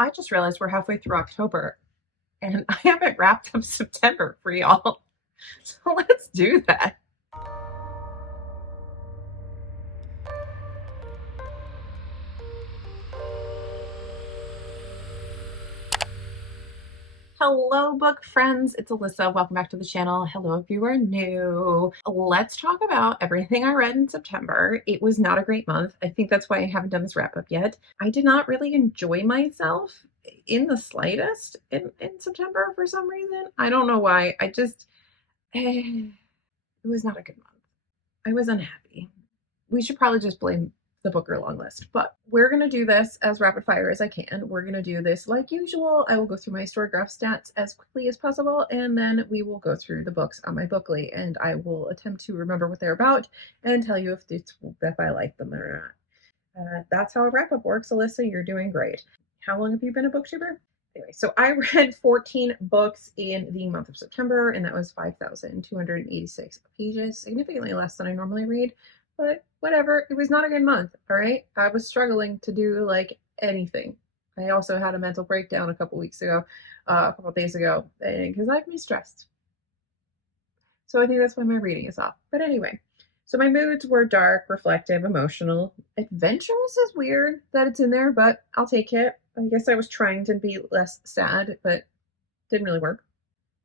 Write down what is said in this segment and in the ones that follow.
I just realized we're halfway through October and I haven't wrapped up September for y'all. So let's do that. Hello, book friends. It's Alyssa. Welcome back to the channel. Hello, if you are new. Let's talk about everything I read in September. It was not a great month. I think that's why I haven't done this wrap up yet. I did not really enjoy myself in the slightest in September for some reason. I don't know why. It was not a good month. I was unhappy. We should probably just blame the Booker long list, but we're going to do this as rapid fire as I can. We're going to do this like usual. I will go through my Storygraph stats as quickly as possible, and then we will go through the books on my Bookly, and I will attempt to remember what they're about and tell you if I like them or not. That's how a wrap up works. Alyssa, you're doing great. How long have you been a booktuber? Anyway, so I read 14 books in the month of September, and that was 5,286 pages, significantly less than I normally read, but whatever. It was not a good month, all right? I was struggling to do like anything. I also had a mental breakdown a couple days ago, because I've been stressed. So I think that's why my reading is off. But anyway, so my moods were dark, reflective, emotional. Adventurous is weird that it's in there, but I'll take it. I guess I was trying to be less sad, but didn't really work.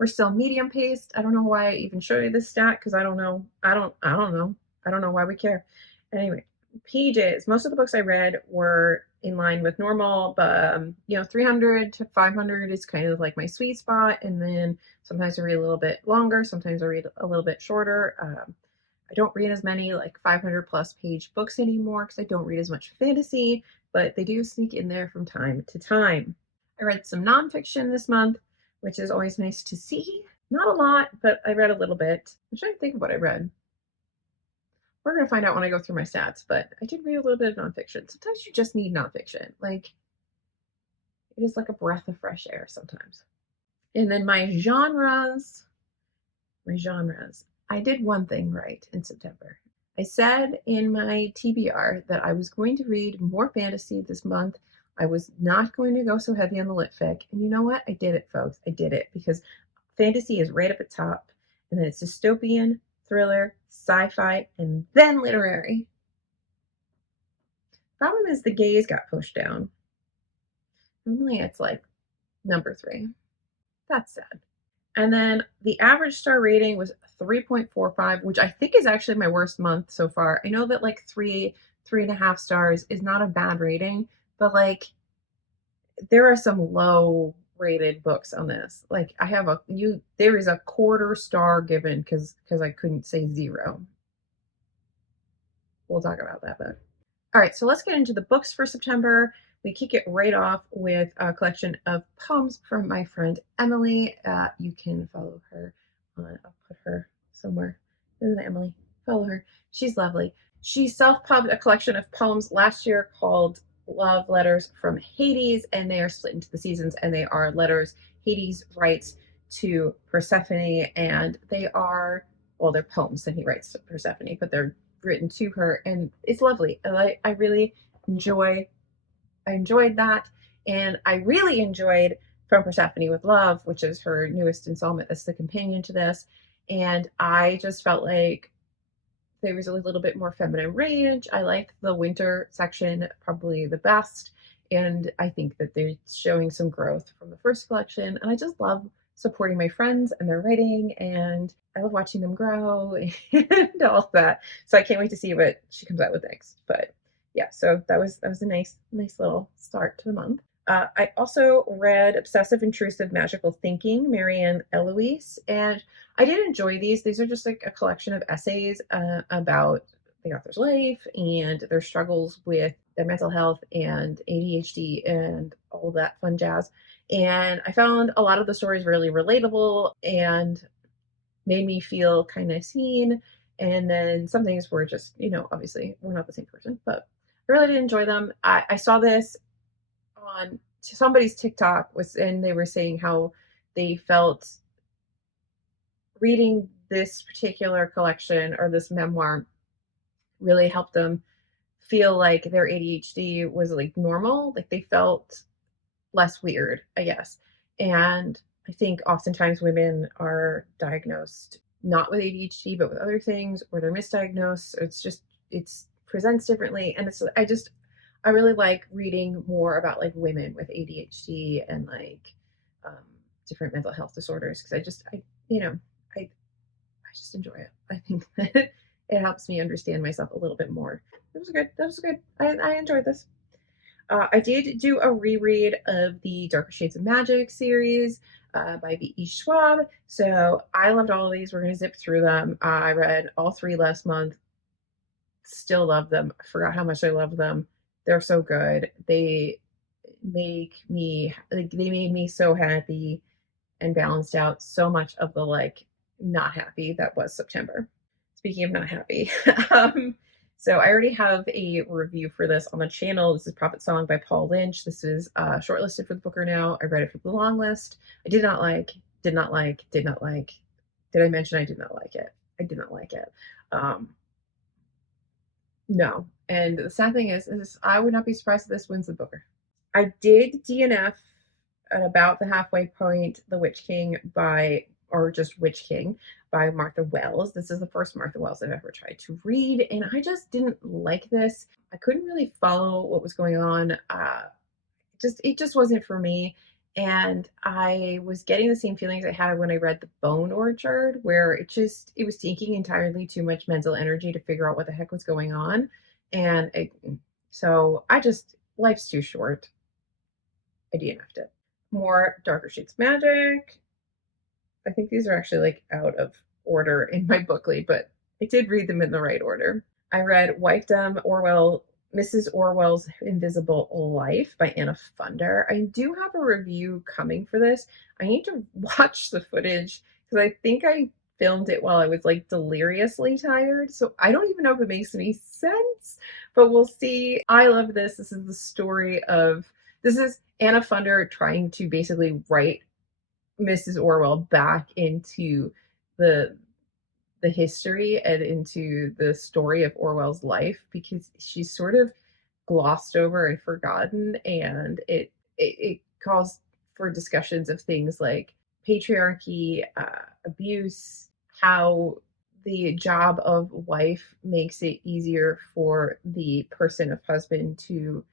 We're still medium paced. I don't know why I even show you this stat because I don't know. I don't know. I don't know why we care. Anyway, pages. Most of the books I read were in line with normal, but 300 to 500 is kind of like my sweet spot. And then sometimes I read a little bit longer. Sometimes I read a little bit shorter. I don't read as many like 500 plus page books anymore because I don't read as much fantasy, but they do sneak in there from time to time. I read some nonfiction this month, which is always nice to see. Not a lot, but I read a little bit. I'm trying to think of what I read. We're going to find out when I go through my stats, but I did read a little bit of nonfiction. Sometimes you just need nonfiction. Like, it is like a breath of fresh air sometimes. And then my genres. I did one thing right in September. I said in my TBR that I was going to read more fantasy this month. I was not going to go so heavy on the lit fic. And you know what? I did it, folks. I did it because fantasy is right up at top. And then it's dystopian, thriller, sci-fi, and then literary. Problem is the gays got pushed down. Normally it's like number 3. That's sad. And then the average star rating was 3.45, which I think is actually my worst month so far. I know that like 3.5 stars is not a bad rating, but like there are some low rated books on this. Like there is a quarter star given because I couldn't say 0. We'll talk about that, but all right, so let's get into the books for September. We kick it right off with a collection of poems from my friend Emily. You can follow her I'll put her somewhere. Isn't it Emily? Follow her. She's lovely. She self-pubbed a collection of poems last year called Love Letters from Hades, and they are split into the seasons, and they are letters Hades writes to Persephone, and they're poems that he writes to Persephone, but they're written to her, and it's lovely. I really enjoyed that, and I really enjoyed From Persephone with Love, which is her newest installment that's the companion to this, and I just felt like there was a little bit more feminine range. I like the winter section probably the best, and I think that they're showing some growth from the first collection, and I just love supporting my friends and their writing, and I love watching them grow and all that. So I can't wait to see what she comes out with next. But yeah, so that was a nice little start to the month. I also read Obsessive Intrusive Magical Thinking, Marianne Eloise, and I did enjoy these. These are just like a collection of essays about the author's life and their struggles with their mental health and ADHD and all that fun jazz. And I found a lot of the stories really relatable and made me feel kind of seen. And then some things were just, obviously we're not the same person, but I really did enjoy them. I saw this on somebody's TikTok and they were saying how they felt reading this particular collection or this memoir really helped them feel like their ADHD was like normal. Like they felt less weird, I guess. And I think oftentimes women are diagnosed not with ADHD, but with other things, or they're misdiagnosed. It's just, it's presents differently. And I really like reading more about like women with ADHD and like um, different mental health disorders because you know, I just enjoy it. I think that it helps me understand myself a little bit more. That was good. That was good. I enjoyed this. I did do a reread of the Darker Shades of Magic series by B.E. Schwab. So I loved all of these. We're going to zip through them. I read all three last month. Still love them. I forgot how much I love them. They're so good. They made me so happy and balanced out so much of the like not happy that was September. Speaking of not happy, so I already have a review for this on the channel. This is Prophet Song by Paul Lynch. This is shortlisted for the Booker now. I read it for the long list. I did not like, did not like, did not like. Did I mention I did not like it? I did not like it. Um, no. And the sad thing is I would not be surprised if this wins the Booker. I did DNF at about the halfway point, The Witch King or just Witch King by Martha Wells. This is the first Martha Wells I've ever tried to read, and I just didn't like this. I couldn't really follow what was going on. It just wasn't for me. And I was getting the same feelings I had when I read The Bone Orchard, where it was taking entirely too much mental energy to figure out what the heck was going on. And so life's too short. I DNF'd it. More Darker Shades Magic. I think these are actually like out of order in my bookly, but I did read them in the right order. I read Wifedom, Mrs. Orwell's Invisible Life by Anna Funder. I do have a review coming for this. I need to watch the footage because I think I filmed it while I was like deliriously tired. So I don't even know if it makes any sense, but we'll see. I love this. This is Anna Funder trying to basically write Mrs. Orwell back into the the history and into the story of Orwell's life because she's sort of glossed over and forgotten, and it calls for discussions of things like patriarchy, abuse, how the job of wife makes it easier for the person of husband to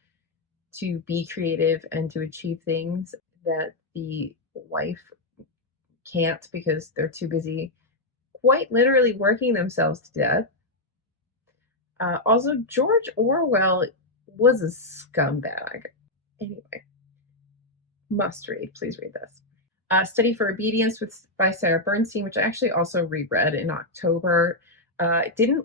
be creative and to achieve things that the wife can't because they're too busy quite literally working themselves to death. Also, George Orwell was a scumbag. Anyway, must read. Please read this. Study for Obedience by Sarah Bernstein, which I actually also reread in October. Didn't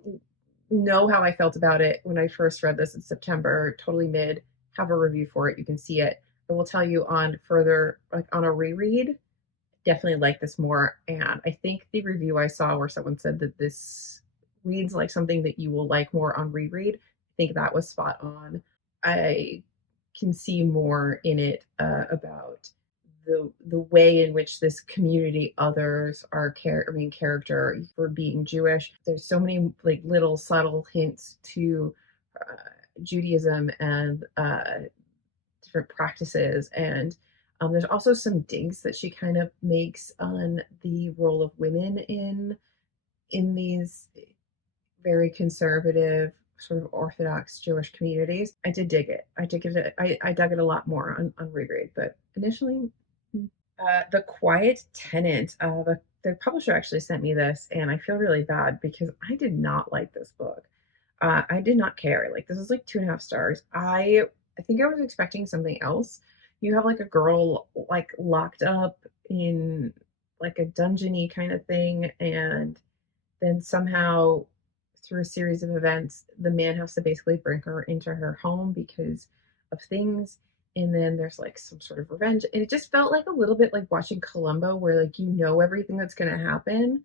know how I felt about it when I first read this in September. Totally mid. Have a review for it. You can see it. I will tell you on a reread. Definitely like this more. And I think the review I saw where someone said that this reads like something that you will like more on reread, I think that was spot on. I can see more in it about the way in which this community others our main character for being Jewish. There's so many like little subtle hints to Judaism and different practices, and there's also some digs that she kind of makes on the role of women in these very conservative sort of Orthodox Jewish communities. I did dig it. I dug it a lot more on reread, but initially, The Quiet Tenant. The publisher actually sent me this, and I feel really bad because I did not like this book. I did not care. Like this is like 2.5 stars. I think I was expecting something else. You have like a girl like locked up in like a dungeony kind of thing, and then somehow through a series of events, the man has to basically bring her into her home because of things. And then there's like some sort of revenge. And it just felt like a little bit like watching Columbo, where like you know everything that's gonna happen,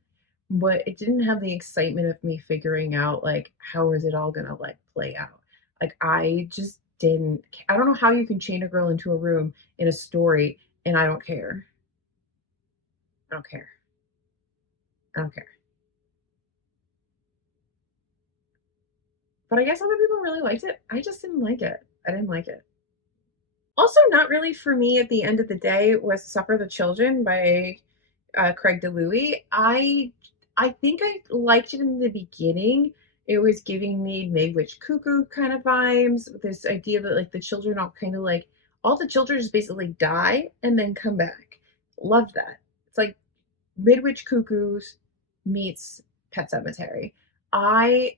but it didn't have the excitement of me figuring out like how is it all gonna like play out. Like I just didn't. I don't know how you can chain a girl into a room in a story, and I don't care. I don't care. I don't care. But I guess other people really liked it. I just didn't like it. I didn't like it. Also, not really for me at the end of the day was Suffer the Children by Craig DeLuey. I think I liked it in the beginning. It was giving me Midwich Cuckoo kind of vibes. This idea that like the children all kind of like all the children just basically die and then come back. Loved that. It's like Midwich Cuckoos meets Pet Cemetery. I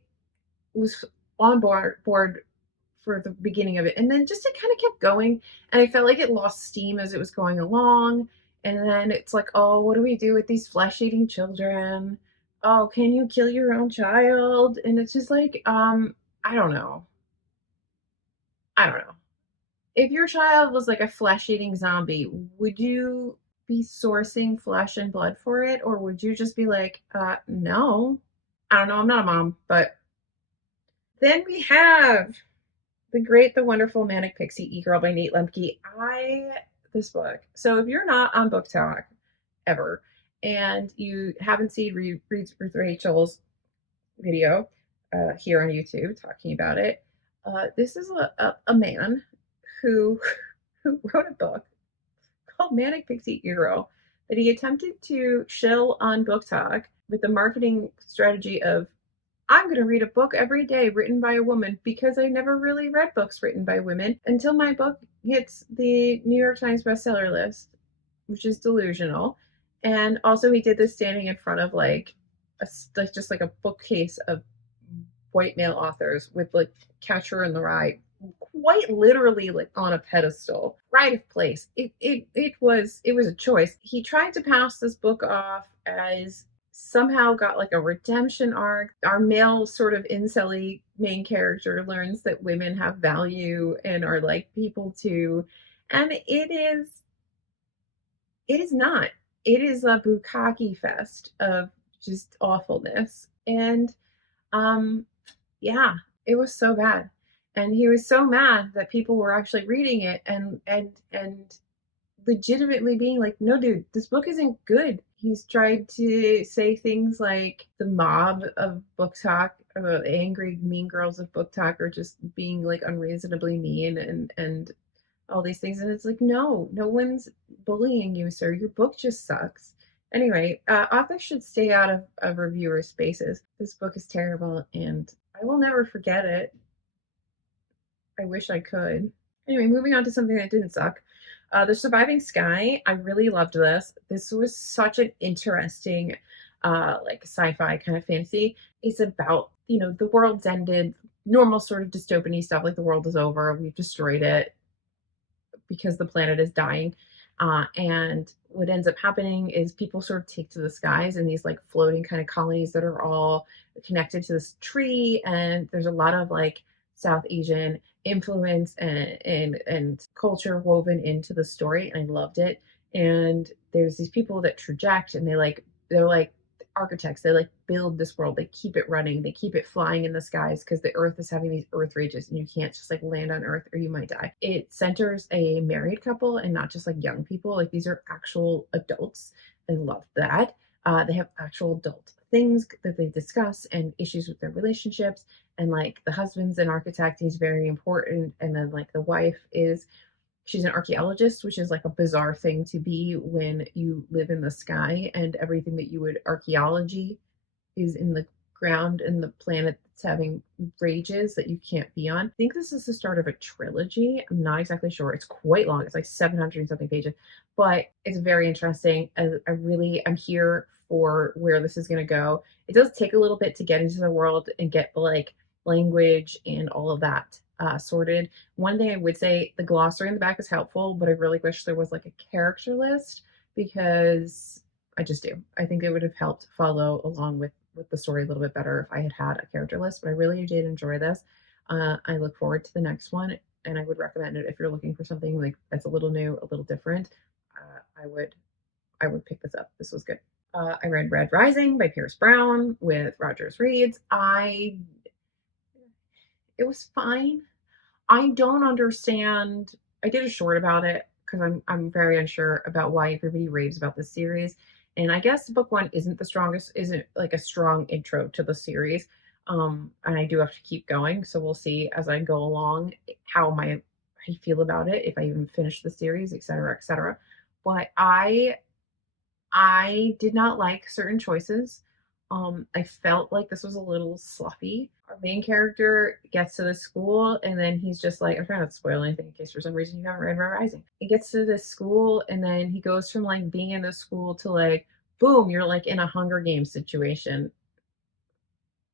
was on board for the beginning of it, and then just it kind of kept going, and I felt like it lost steam as it was going along. And then it's like, oh, what do we do with these flesh-eating children? Oh, can you kill your own child? And it's just like, I don't know. I don't know. If your child was like a flesh-eating zombie, would you be sourcing flesh and blood for it, or would you just be like, no? I don't know. I'm not a mom, but then we have The Great, the Wonderful Manic Pixie E-Girl by Nate Lemke. This book. So if you're not on Book Talk ever and you haven't seen Reads with Rachel's video here on YouTube talking about it, this is a man who, who wrote a book called Manic Pixie E-Girl that he attempted to shill on Book Talk with the marketing strategy of I'm going to read a book every day written by a woman because I never really read books written by women until my book hits the New York Times bestseller list, which is delusional. And also, he did this standing in front of like just like a bookcase of white male authors with like Catcher in the Rye quite literally like on a pedestal. Right of place. It was a choice. He tried to pass this book off as somehow got like a redemption arc. Our male sort of incel main character learns that women have value and are like people too. And it is not. It is a bukkake fest of just awfulness. And um yeah, it was so bad. And he was so mad that people were actually reading it and legitimately being like, no, dude, this book isn't good. He's tried to say things like the mob of Book Talk, angry, mean girls of Book Talk are just being like unreasonably mean and all these things. And it's like, no, no one's bullying you, sir. Your book just sucks. Anyway, authors should stay out of reviewers' spaces. This book is terrible and I will never forget it. I wish I could. Anyway, moving on to something that didn't suck. The Surviving Sky. I really loved this. This was such an interesting, like sci-fi kind of fantasy. It's about, the world's ended, normal sort of dystopian stuff, like the world is over, we've destroyed it because the planet is dying. And what ends up happening is people sort of take to the skies in these like floating kind of colonies that are all connected to this tree. And there's a lot of like South Asian influence and culture woven into the story. And I loved it. And there's these people that traject and they're like architects. They like build this world. They keep it running. They keep it flying in the skies because the earth is having these earth rages and you can't just like land on earth or you might die. It centers a married couple and not just like young people. Like these are actual adults. I love that. They have actual adult things that they discuss and issues with their relationships. And like the husband's an architect, he's very important. And then like the wife she's an archaeologist, which is like a bizarre thing to be when you live in the sky and everything that you would archaeology is in the ground and the planet that's having rages that you can't be on. I think this is the start of a trilogy. I'm not exactly sure. It's quite long. It's like 700 and something pages, but it's very interesting. I'm here for where this is going to go. It does take a little bit to get into the world and get like language and all of that sorted. One thing I would say, the glossary in the back is helpful, but I really wish there was like a character list because I just do. I think it would have helped follow along with the story a little bit better if I had a character list, but I really did enjoy this. I look forward to the next one, and I would recommend it if you're looking for something like that's a little new, a little different. I would pick this up. This was good. I read Red Rising by Pierce Brown with Rogers Reads. It was fine. I don't understand. I did a short about it because I'm very unsure about why everybody raves about this series. And I guess book one isn't like a strong intro to the series. And I do have to keep going. So we'll see as I go along I feel about it, if I even finish the series, etc., etc. But I did not like certain choices. I felt like this was a little sloppy. Our main character gets to the school and then he's just like, I'm trying not to spoil anything in case for some reason you haven't read Red Rising. He gets to this school and then he goes from like being in the school to like, boom, you're like in a Hunger Games situation.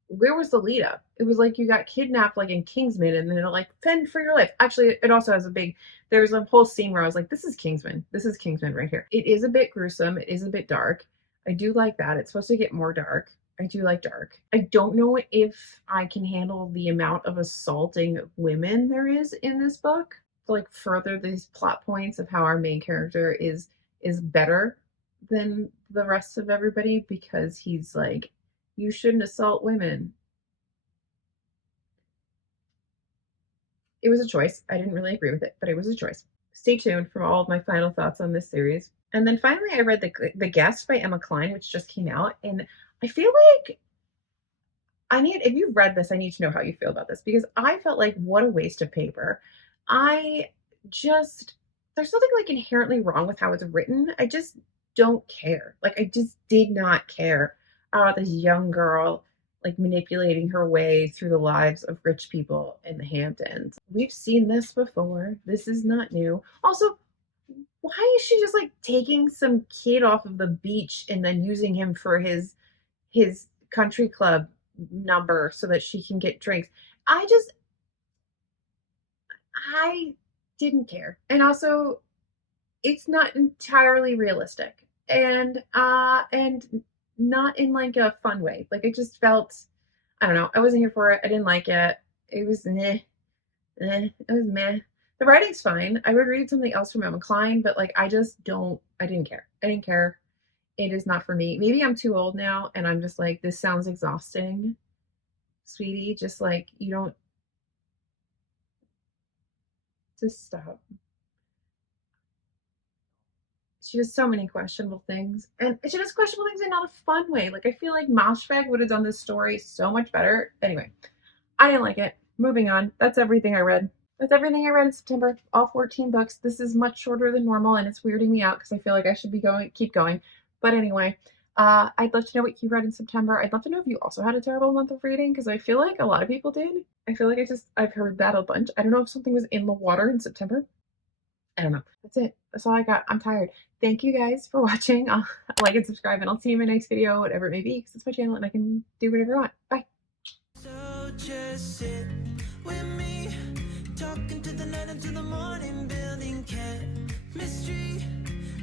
Where was the lead up? It was like you got kidnapped like in Kingsman and then they're like, fend for your life. Actually, it also has a big, there's a whole scene where I was like, this is Kingsman. This is Kingsman right here. It is a bit gruesome. It is a bit dark. I do like that. It's supposed to get more dark. I do like dark. I don't know if I can handle the amount of assaulting women there is in this book to like further these plot points of how our main character is better than the rest of everybody because he's like, you shouldn't assault women. It was a choice. I didn't really agree with it, but it was a choice. Stay tuned for all of my final thoughts on this series. And then finally, I read The Guest by Emma Cline, which just came out. And I feel like if you've read this, I need to know how you feel about this because I felt like what a waste of paper. I just, there's nothing like inherently wrong with how it's written. I just don't care. Like, I just did not care about this young girl like manipulating her way through the lives of rich people in the Hamptons. We've seen this before. This is not new. Also, why is she just like taking some kid off of the beach and then using him for his country club number so that she can get drinks? I didn't care. And also it's not entirely realistic. And not in like a fun way. Like I just felt, I don't know, I wasn't here for it. I didn't like it. It was it was meh. The writing's fine. I would read something else from Emma Cline, but like I didn't care. I didn't care. It is not for me. Maybe I'm too old now and I'm just like, this sounds exhausting, sweetie. Just like you don't just stop. She does so many questionable things. And she does questionable things in not a fun way. Like I feel like Moshfegh would have done this story so much better. Anyway, I didn't like it. Moving on. That's everything I read. That's everything I read in September. All 14 books. This is much shorter than normal and it's weirding me out because I feel like I should be keep going. But anyway, I'd love to know what you read in September. I'd love to know if you also had a terrible month of reading because I feel like a lot of people did. I feel like I've heard that a bunch. I don't know if something was in the water in September. I don't know. That's it. That's all I got. I'm tired. Thank you guys for watching. Like and subscribe and I'll see you in my next video, whatever it may be, because it's my channel and I can do whatever I want. Bye. So just sit with me, talking to the night until the morning, building chemistry.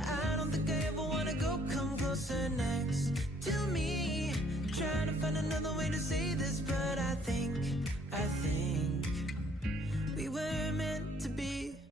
I don't think I ever wanna go come closer next to me. Trying to find another way to say this, but I think